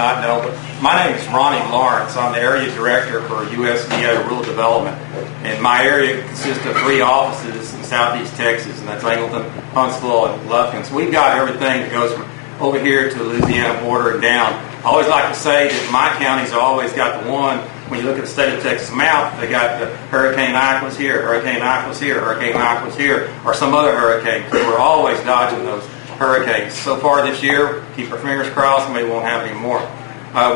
not know, but my name is Ronnie Lawrence. I'm the area director for USDA Rural Development, and my area consists of 3 offices in southeast Texas, and that's Angleton, Constable, and Lufkin. So we've got everything that goes from over here to the Louisiana border and down. I always like to say that my counties have always got the one. When you look at the state of Texas map, they got the Hurricane Ike was here, Hurricane Ike was here, Hurricane Ike was here, or some other hurricane. We're always dodging those hurricanes. So far this year, keep our fingers crossed, and we won't have any more.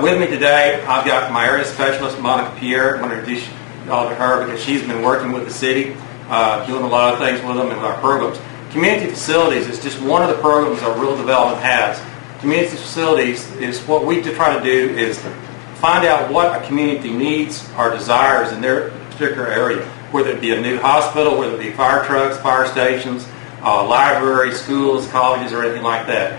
With me today, I've got my area specialist, Monica Pierre. I want to introduce y'all to her because she's been working with the city, doing a lot of things with them and with our programs. Community facilities is just one of the programs our rural development has. Community facilities is what we try to do is find out what a community needs or desires in their particular area, whether it be a new hospital, whether it be fire trucks, fire stations, libraries, schools, colleges, or anything like that.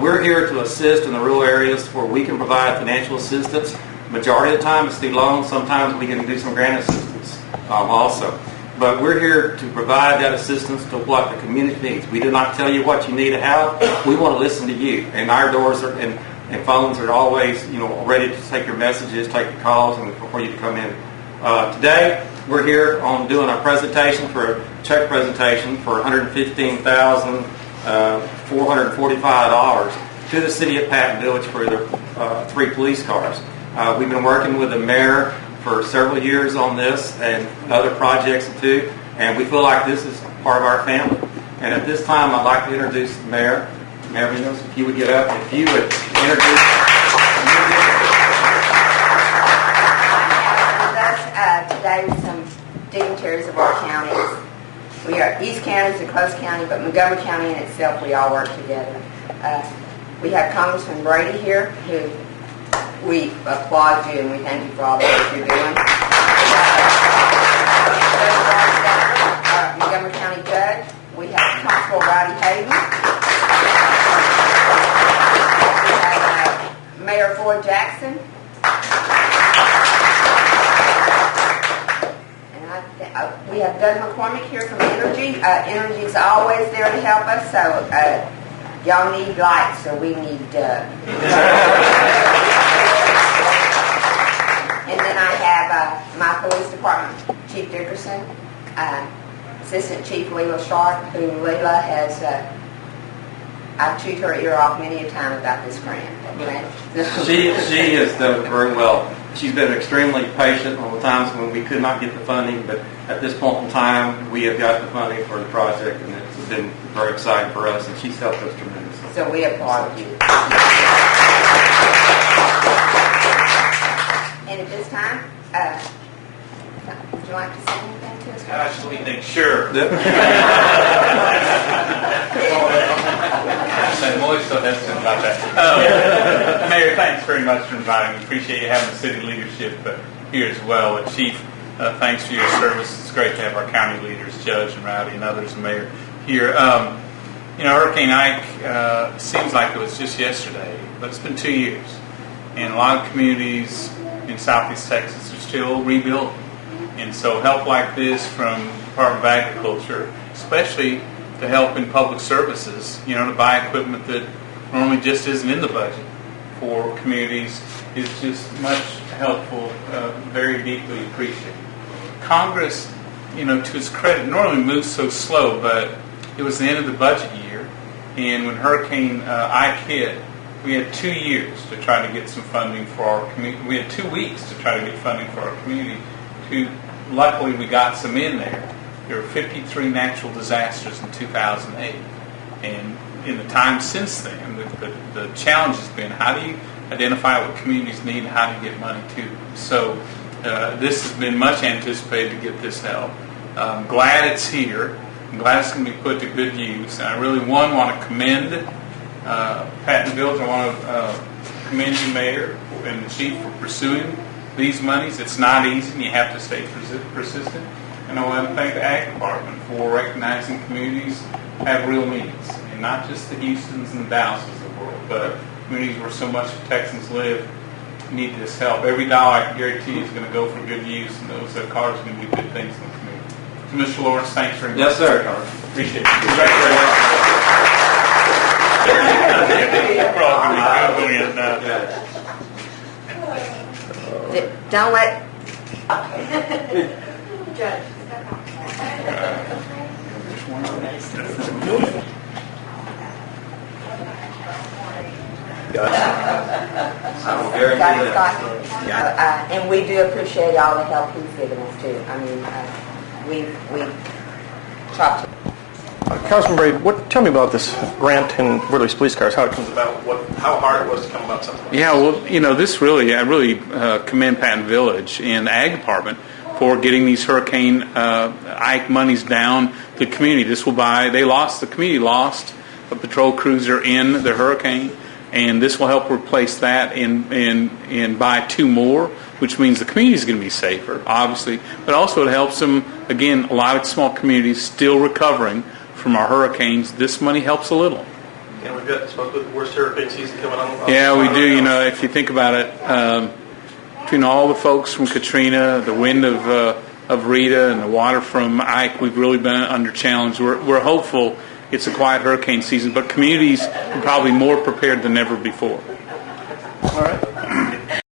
We're here to assist in the rural areas where we can provide financial assistance. Majority of the time it's through loans. Sometimes we can do some grant assistance also. But we're here to provide that assistance to what the community needs. We do not tell you what you need to have. We want to listen to you. And our doors are, and phones are always, ready to take your messages, take your calls, and for you to come in. Today, we're here on doing a presentation for a check presentation for $115,445 to the city of Patton Village for their 3 police cars. We've been working with the mayor for several years on this and other projects too, and we feel like this is part of our family. And at this time, I'd like to introduce the mayor. Mayor, if you would get up, if you would introduce. Today with some dignitaries of our counties. We are East County is a close county, but Montgomery County in itself, we all work together. We have Congressman Brady here, who we applaud you and we thank you for all the work you're doing. Our Montgomery County Judge. We have Constable Rowdy Hayden. We have Mayor Floyd Jackson. We have Doug McCormick here from Energy. Energy is always there to help us, so y'all need lights, so we need And then I have my police department, Chief Dickerson, Assistant Chief Leila Sharp, who Leila has, I've chewed her ear off many a time about this grant. She has done very well. She's been extremely patient on the times when we could not get the funding, but at this point in time, we have got the funding for the project, and it's been very exciting for us, and she's helped us tremendously. So we applaud you. And at this time, would you like to say anything to us? Absolutely, sure. I'm always so hesitant about that. Mayor, thanks very much for inviting me. Appreciate you having the city leadership here as well. And Chief, thanks for your service. It's great to have our county leaders, Judge and Rowdy and others, and Mayor here. Hurricane Ike seems like it was just yesterday, but it's been 2 years. And a lot of communities in southeast Texas are still rebuilding. And so help like this from the Department of Agriculture, especially to help in public services, to buy equipment that normally just isn't in the budget for communities, is just much helpful, very deeply appreciated. Congress, to its credit, normally moves so slow, but it was the end of the budget year, and when Hurricane Ike hit, we had 2 years to try to get some funding for our community. We had 2 weeks to try to get funding for our community. Luckily, we got some in there. There were 53 natural disasters in 2008. And in the time since then, the challenge has been how do you identify what communities need and how do you get money to them. So this has been much anticipated to get this help. I'm glad it's here. I'm glad it's going to be put to good use. And I really, want to commend Patton Village. I want to commend you, Mayor, and the Chief for pursuing these monies. It's not easy, and you have to stay persistent. And I want to thank the Ag Department for recognizing communities have real needs, and not just the Houstons and the Dallases of the world, but communities where so much of Texans live need this help. Every dollar, I can guarantee you, is going to go for good use, and those cars are going to do good things in the community. So, Mr. Lawrence, thanks very much. Yes, sir. Appreciate it. Congratulations. Don't let... I will guarantee that. And we do appreciate all the help he's given us too. I mean, we talked. Congressman Brady, tell me about this grant in Rowdy's police cars, how it comes about, how hard it was to come about something like Yeah, well, this really, I really commend Patton Village and the Ag Department for getting these Hurricane Ike monies down to the community. The community lost a patrol cruiser in the hurricane, and this will help replace that and buy 2 more, which means the community is going to be safer, obviously, but also it helps them, again, a lot of small communities still recovering from our hurricanes. This money helps a little. And we've got the worst hurricane season coming on. Yeah, we do. If you think about it, between all the folks from Katrina, the wind of Rita, and the water from Ike, we've really been under challenge. We're hopeful it's a quiet hurricane season, but communities are probably more prepared than ever before. All right.